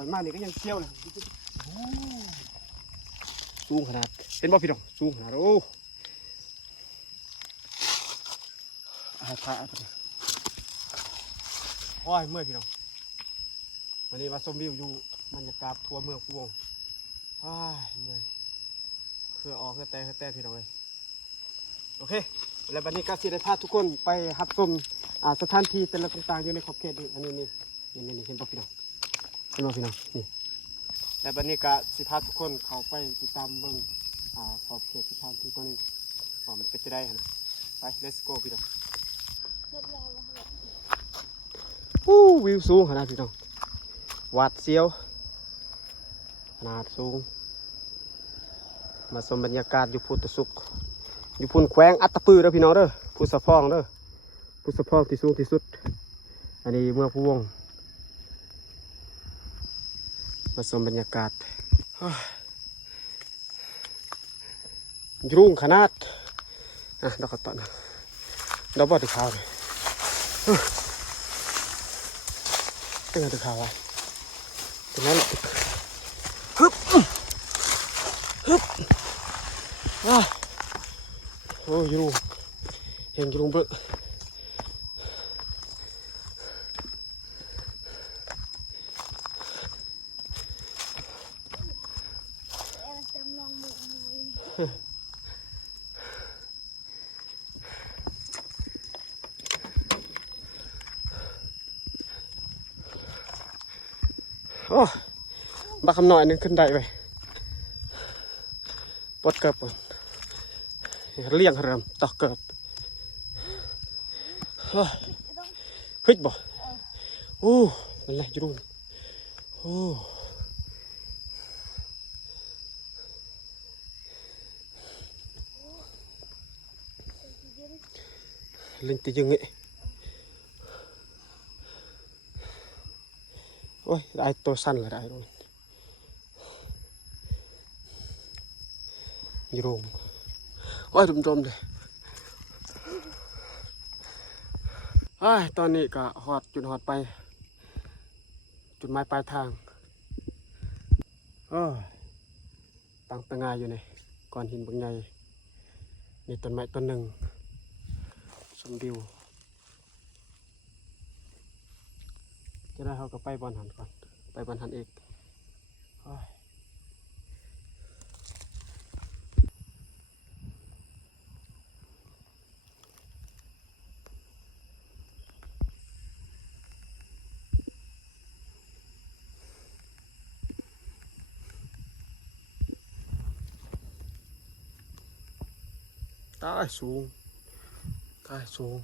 อยมากนี่ก็ยังเชี่ยวเลยสูงขนาดเห็นบ่พี่น้องสูงขนาดโอ้โอ้ยเมื่อยพี่น้องวันนี้มาชมวิวอยู่บรรยากาศทั่วเมืองพะวงเมื่อยคือออกแต่พี่น้องเลยโอเคแล้ววันนี้ก็สิได้พาทุกคนไปรับชมสถานที่แต่ละต่างๆอยู่ในขอบเขตนี่อันนี้นี่เห็นบ่พี่น้องเห็นบ่พี่น้องนี่และวันนี้ก็สิพาทุกคนเข้าไปติดตามเบิ่งขอบเขตสถานที่ตัวนี้ว่ามันเป็นจะได้นะไป let's go พี่น้องวิวสูงขนาดพี่น้องหวาดเสียวขนาดสูงมาชมบรรยากาศอยู่พุทธสุขอยู่พุ่นแขวงอัตตปือเด้อพี่น้องเด้อพุทธสะพองเด้อพุทธสะพองที่สูงที่สุดอันนี้เมืองพะวงมาชมบรรยากาศรุ่งขนาดดอกกระต้นดอกบอดขาวเลยเป็นไงตัวขาวอ่ะตรงนั้นแหละฮึบโอ้ยรุ่งเห็นรุ่งเบ้อโอ้บักคำหน่อยนึงขึ้นได้ไปปดเกิบเลี้ยงเริ่มตอกเกิบฮึดบ่โอ้นั่นแหละจุ่มโอ้เล่นตีจึงเงี้ยโอ้ยได้ตัวสั้นเลยได้ด้วยยูโรมโอ้ยจมเลยตอนนี้ก็จุดหอดไปจุดหมายปลายทางตั้งตะงายอยู่นี่ก้อนหินบางใหญ่นี่ต้นไม้ต้นหนึ่งชมวิวจะได้เขาก็ไปบอลหันก่อนไปบอลหันเอกใต้สูง